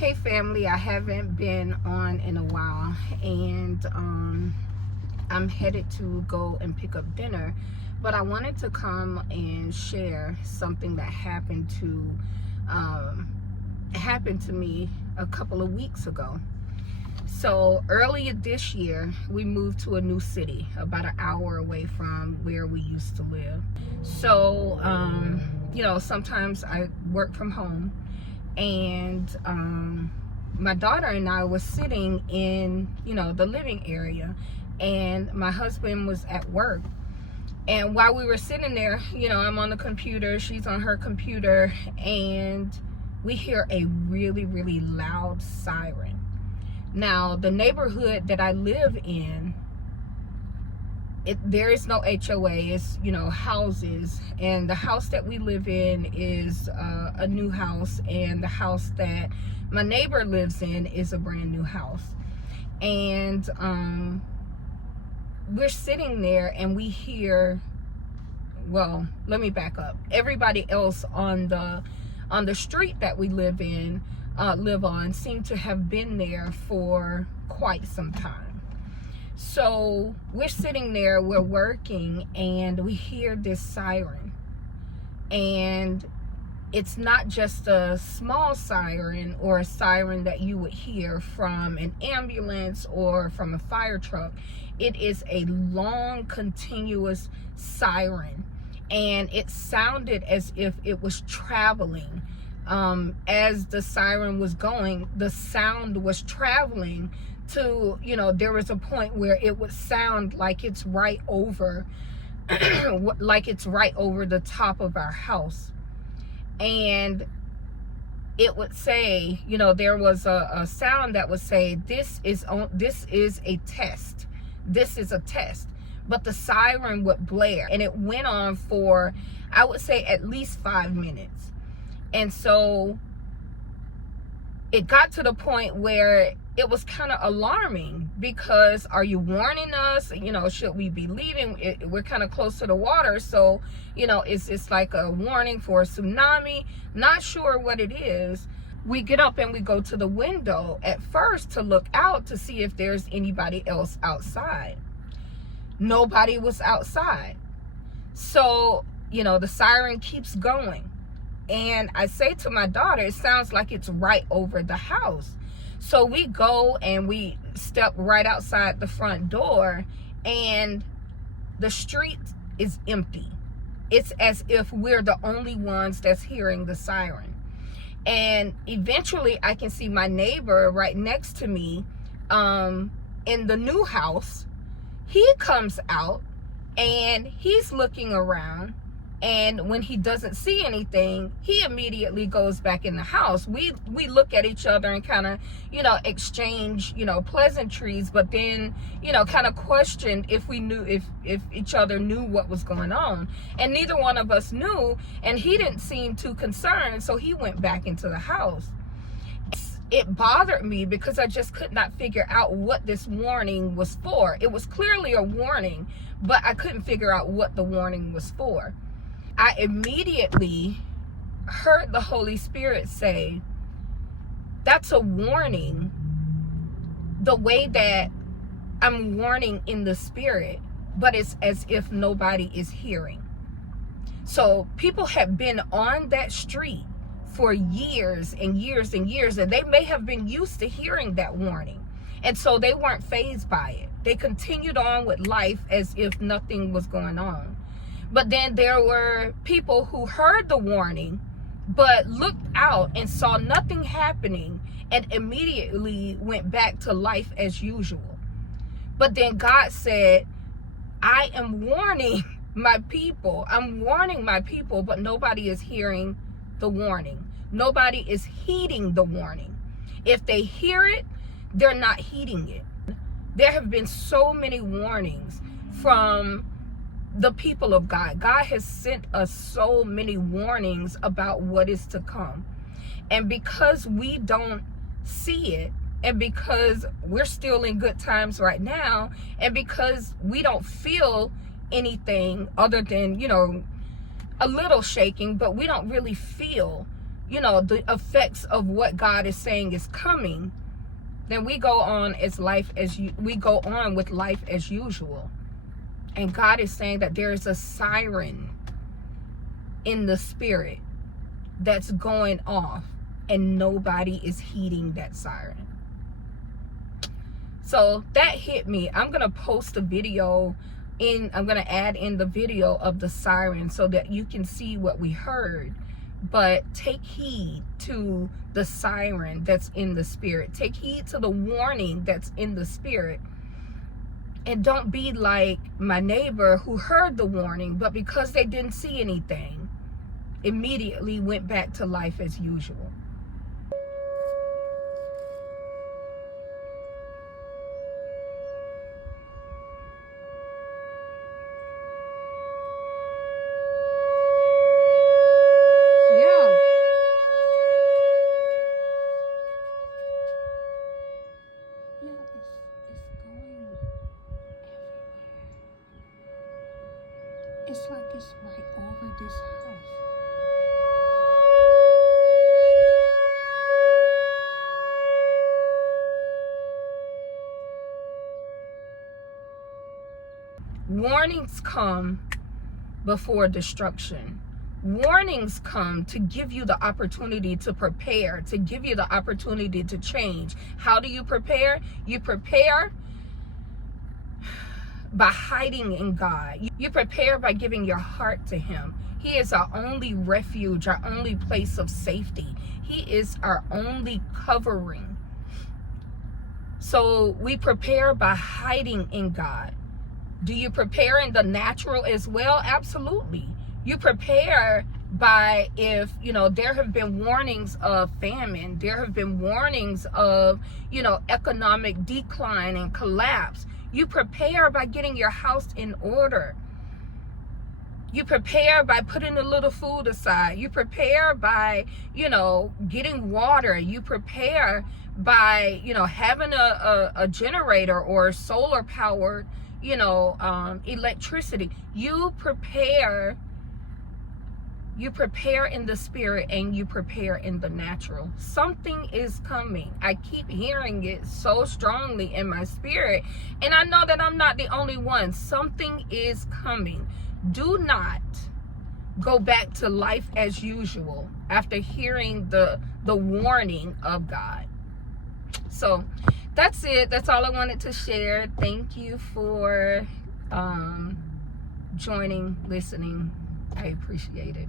Hey family, I haven't been on in a while, and I'm headed to go and pick up dinner, but I wanted to come and share something that happened to me a couple of weeks ago. So earlier this year, we moved to a new city about an hour away from where we used to live. So sometimes I work from home, and my daughter and I was sitting in the living area, and my husband was at work. And while we were sitting there, I'm on the computer, she's on her computer, and we hear a really, really loud siren. Now, the neighborhood that I live in, there is no HOA. It's houses, and the house that we live in is a new house, and the house that my neighbor lives in is a brand new house. And we're sitting there, and we hear, well, let me back up. Everybody else on the street that we live on seem to have been there for quite some time. So we're sitting there, we're working, and we hear this siren. And it's not just a small siren or a siren that you would hear from an ambulance or from a fire truck. It is a long, continuous siren. And it sounded as if it was traveling. As the siren was going, the sound was traveling to, there was a point where it would sound like it's right over the top of our house. And it would say, there was a sound that would say, this is a test. This is a test. But the siren would blare, and it went on for, I would say, at least 5 minutes. And so it got to the point where it was kind of alarming, because are you warning us? Should we be leaving? We're kind of close to the water. So, it's like a warning for a tsunami. Not sure what it is. We get up and we go to the window at first to look out to see if there's anybody else outside. Nobody was outside. So, the siren keeps going. And I say to my daughter, it sounds like it's right over the house. So we go and we step right outside the front door, and the street is empty. It's as if we're the only ones that's hearing the siren. And eventually I can see my neighbor right next to me in the new house. He comes out and he's looking around. And when he doesn't see anything, he immediately goes back in the house. We look at each other and kind of, exchange, pleasantries, but then, kind of questioned if we knew, if each other knew what was going on. And neither one of us knew, and he didn't seem too concerned, so he went back into the house. It bothered me because I just could not figure out what this warning was for. It was clearly a warning, but I couldn't figure out what the warning was for. I immediately heard the Holy Spirit say, that's a warning, the way that I'm warning in the spirit, but it's as if nobody is hearing. So people have been on that street for years and years and years, and they may have been used to hearing that warning. And so they weren't fazed by it. They continued on with life as if nothing was going on. But then there were people who heard the warning, but looked out and saw nothing happening, and immediately went back to life as usual. But then God said, I am warning my people. I'm warning my people, but nobody is hearing the warning. Nobody is heeding the warning. If they hear it, they're not heeding it. There have been so many warnings from the people of God. God has sent us so many warnings about what is to come. And because we don't see it, and because we're still in good times right now, and because we don't feel anything other than, a little shaking, but we don't really feel you know, the effects of what God is saying is coming, then we go on we go on with life as usual. And God is saying that there is a siren in the spirit that's going off, and nobody is heeding that siren. So that hit me. I'm gonna post a video I'm gonna add in the video of the siren so that you can see what we heard. But take heed to the siren that's in the spirit. Take heed to the warning that's in the spirit. And don't be like my neighbor who heard the warning, but because they didn't see anything, immediately went back to life as usual. Yeah. Yeah, it's going everywhere. It's like it's right over this house. Warnings come before destruction. Warnings come to give you the opportunity to prepare, to give you the opportunity to change. How do you prepare? You prepare by hiding in God. You prepare by giving your heart to Him. He is our only refuge, our only place of safety. He is our only covering. So we prepare by hiding in God. Do you prepare in the natural as well? Absolutely. You prepare by, if, you know, there have been warnings of famine, there have been warnings of, you know, economic decline and collapse. You prepare by getting your house in order. You prepare by putting a little food aside. You prepare by, you know, getting water. You prepare by, you know, having a generator or solar powered, you know, electricity. You prepare in the spirit and you prepare in the natural. Something is coming. I keep hearing it so strongly in my spirit, and I know that I'm not the only one. Something is coming. Do not go back to life as usual after hearing the warning of God. So that's it. That's all I wanted to share. Thank you for joining, listening. I appreciate it.